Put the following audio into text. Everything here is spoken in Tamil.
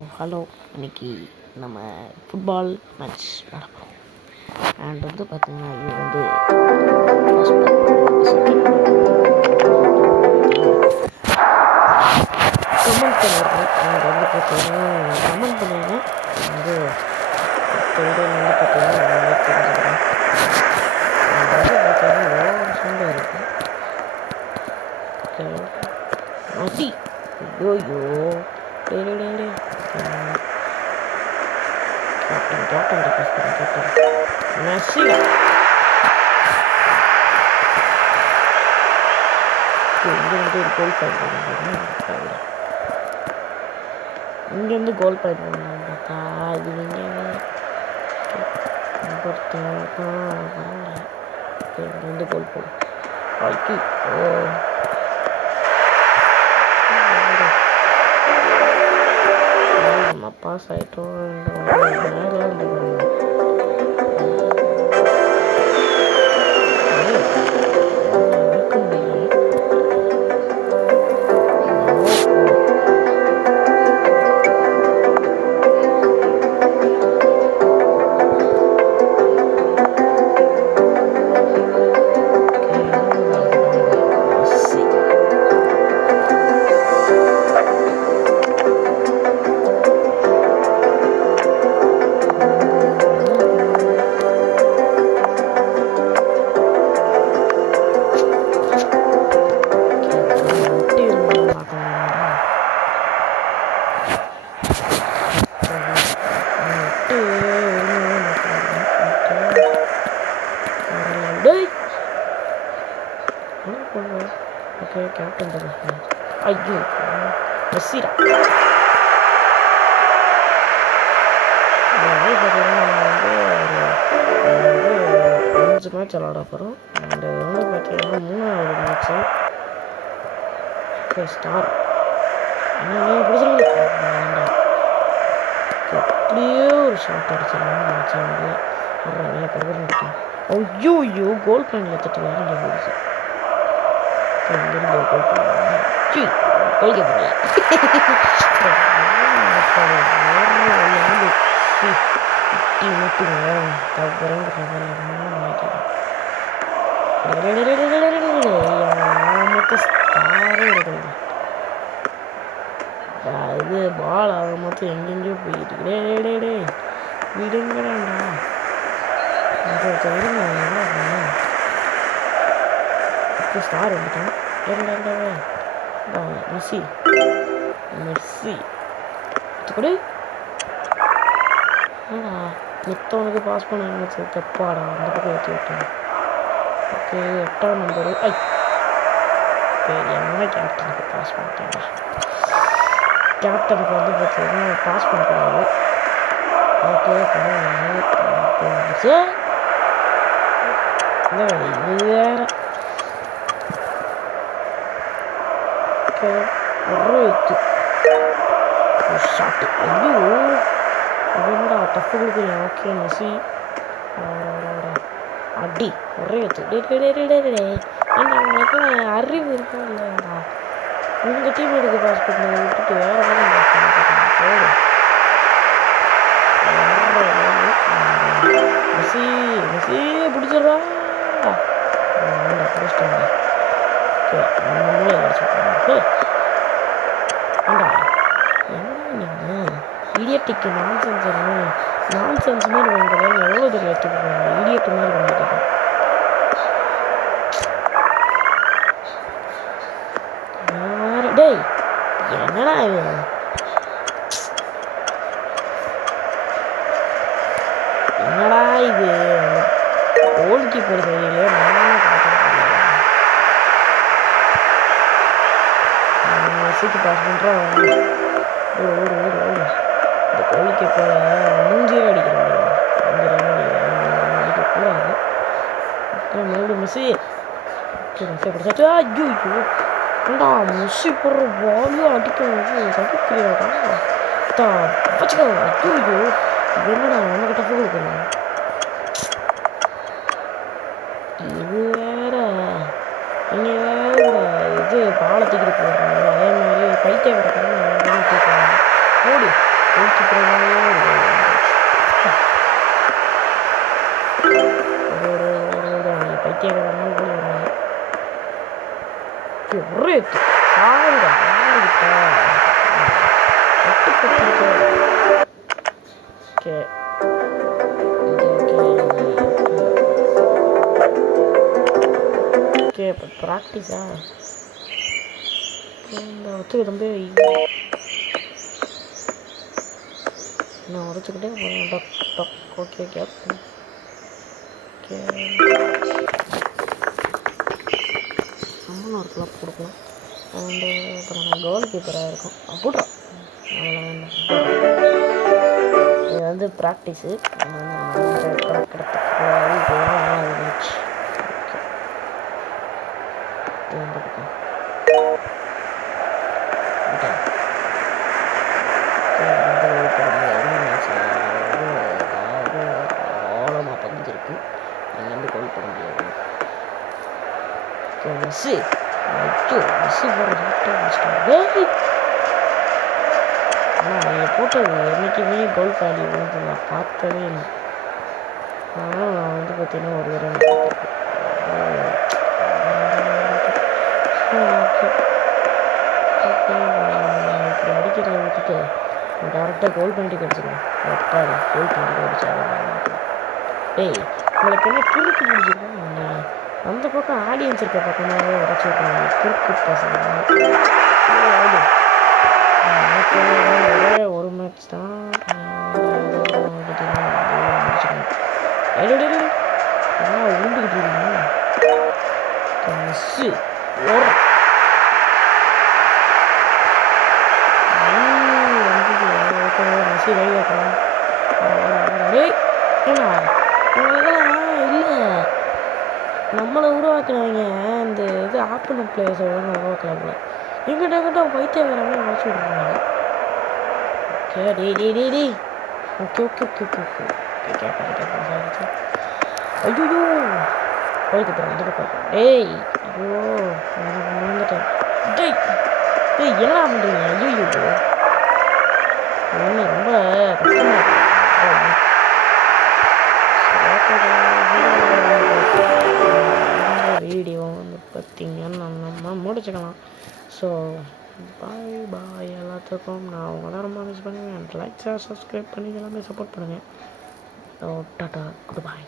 ஹலோ, இன்னைக்கு நம்ம ஃபுட்பால் மேட்ச் நடக்கும். அண்ட் வந்து பார்த்தீங்கன்னா இது வந்து கமெண்ட் பண்ணியிருக்கேன். அண்ட் வந்து பார்த்தீங்கன்னா கமெண்ட் பண்ணிங்கன்னா வந்து வீடியோ வந்து பார்த்தீங்கன்னா எல்லாமே தெரிஞ்சுக்கிறேன். அண்ட் வந்து பார்த்தீங்கன்னா ஓவர் சவுண்டாக இருக்குது. மதி ஐயோயோ கேப்டன் மெஸ்ஸி இங்கேருந்து ஒரு கோல் பாயிண்ட் பண்ணுறாங்க. இங்கேருந்து கோல் பாயிண்ட் பண்ணலாம் பார்த்தா இது இங்கேருந்து கோல் போடும் வாழ்க்கை. நம்ம பாஸ் ஆகிட்டோம். ஓகே, கேப்டன் தான். ஐயோ மெஸ்ஸிடா. பார்த்தீங்கன்னா நம்ம வந்து 5 மேட்ச் விளாட போகிறோம். அண்டு வந்து பார்த்தீங்கன்னா 3வது மேட்ச்சு ஸ்டார் பிடிச்சிருக்கீங்க. எப்படியோ ஒரு ஷாட் அடிச்சிடலாம் நினச்சா வந்து வர்றாங்க கருவறை. ஐயோ ஐயோ கோல் பாயிண்ட் எடுத்துட்டு வேற இங்கே போயிடுச்சு. இது பால் ஆக மொத்தம் எங்கெங்கயோ போயிட்டு விடுங்கடாண்டா. ஸ்டார் வந்துட்டான். மெஸ்ஸி கூட மித்தவனுக்கு பாஸ் பண்ண நினைச்சது தப்பாடா. அந்த பக்கம் ஏற்றி விட்டான். ஓகே 8ஆம் நம்பரு. என்ன கேப்டனுக்கு பாஸ் பண்ணிட்டாங்க. கேப்டனுக்கு வந்து பார்த்தீங்கன்னா பாஸ் பண்ணக்கூடாது. ஓகே இது வேற. ஓகே ஒரு ஷாட்டு. ஐயோ என்னடா டஃப் கொடுக்குறேன். ஓகே மெஸ்ஸி அடி ஒரே உங்களுக்கு அறிவு இருக்கா இல்லையாடா? உங்கள் டீம் எடுக்க பாஸ் பண்ணதை விட்டுட்டு வேற மாதிரி பாஸ் பண்ணிட்டு மெஸ்ஸி பிடிச்சிடுறா. பிடிச்சிட்டாங்க. ஓகே நம்ம மூளை அடிச்சுட்டாங்க. ஏண்டா என்னடா நீங்கள் இடியட்டிக்கு நான்சென்ஸ் மாதிரி வாங்குறதா எவ்வளோ தூரம் எடுத்துக்கிறாங்க. இடியட்டு மாதிரி வாங்கிட்டு டேய் என்னடா இது? என்னடா இது கோல் கீப்பர் கையிலே மெஸ்ஸிக்கு பாஸ் பண்ணுறோம். ஓடு இந்த கோல் கீப்பரை மூஞ்சியே அடிக்கிறாங்க. அடிக்கக்கூடாது. மறுபடியும் மெஸ்ஸி பிடிச்சாச்சு. ஐயோ ஏண்டா மெஸ்ஸி போடுற பாலியும் அடிக்கிறது தடுக்கிறியாடா வச்சுக்கோ. ஐயோ என்னடா நமக்கு டஃப் கொடுக்குறேன். இது வேற நீங்கள் வேற இது பாலை தூக்கிட்டு போடுறாங்க. அதே மாதிரி பைத்தியம் கிடக்கிறாங்க. ஓடி கோல் கீப்பராகவே பைத்தியக்காரங்க கூட வருவாங்க. ஒரே சாவுங்க ஆளுகிட்ட ஓகே ஓகே இப்போ ப்ராக்டிஸா இந்த வச்சுக்க தம்பி நான் உடச்சிக்கிட்டே போகிறேன். டக் டக் ஓகே கேப் ஓகே நம்மளும் ஒரு கிளப் கொடுக்கலாம். அண்டு அப்புறம் நான் கோல் கீப்பராக இருக்கும் போடுறோம். இது வந்து ப்ராக்டிஸு கிடக்கிறதுக்கு மேட்ச் ஓகே இந்த பக்கம் ஆழமாக பதிஞ்சிருக்கு. அங்கேருந்து கோல் போட முடியாது. மெஸ்ஸி ஐயோ மெஸ்ஸி போகிற ஆனால் நீங்கள் போட்டது என்றைக்குமே கோல் பாடி வந்து நான் பார்த்ததே இல்லை. ஆனால் நான் வந்து பார்த்தீங்கன்னா ஒரு தடவை ஓகே ஓகே இப்படி அடிக்கிறத விட்டுட்டு டேரெக்டாக கோல் பண்ணிட்டு கிடச்சிருவேன். அப்பாடி கோல் பண்ணிட்டு கிடச்சாங்க. ஏய் உங்களுக்கு என்ன கிறுக்கு பிடிச்சிருக்கோம். அந்த பக்கம் ஆடியன்ஸ் இருக்க பக்கமாகவே உடச்சி விட்றாங்க கிறுக்கு பசங்க. ஒரே ஒரு மேட்ச் தான் முடிச்சுக்கணும். என்ன உருண்டுக்கிட்டு இருக்கீங்க மிஸ்ஸு மெஸ்ஸி கை வைக்கிறேன். இல்லை நம்மளை உருவாக்குனவங்க இந்த இது ஆப்போனன்ட் பிளேயர்ஸை உருவாக்கல. எங்கிட்ட பைத்தியக்காரங்க உடச்சி விட்றாங்க. Okay day okay okay okay okay okay கேட்பேன் ஐயோ கோயிலுக்கு போகிறேன் இந்த பக்கம். டேய் ஐயோ வந்துட்டேன். டேய் என்னடா பண்ணுறீங்க? ஐயோ ஒன்று ரொம்ப கஷ்டமாக வீடியோ வந்து பார்த்தீங்கன்னா நம்ம முடிச்சுக்கலாம். ஸோ பாய் பாய் எல்லாத்துக்கும். நான் உங்களை ரொம்ப மிஸ் பண்ணுவேன். லைக் ஷேர் சப்ஸ்கிரைப் பண்ணி எல்லாமே சப்போர்ட் பண்ணுங்கள். டாட்டா குட் பாய்.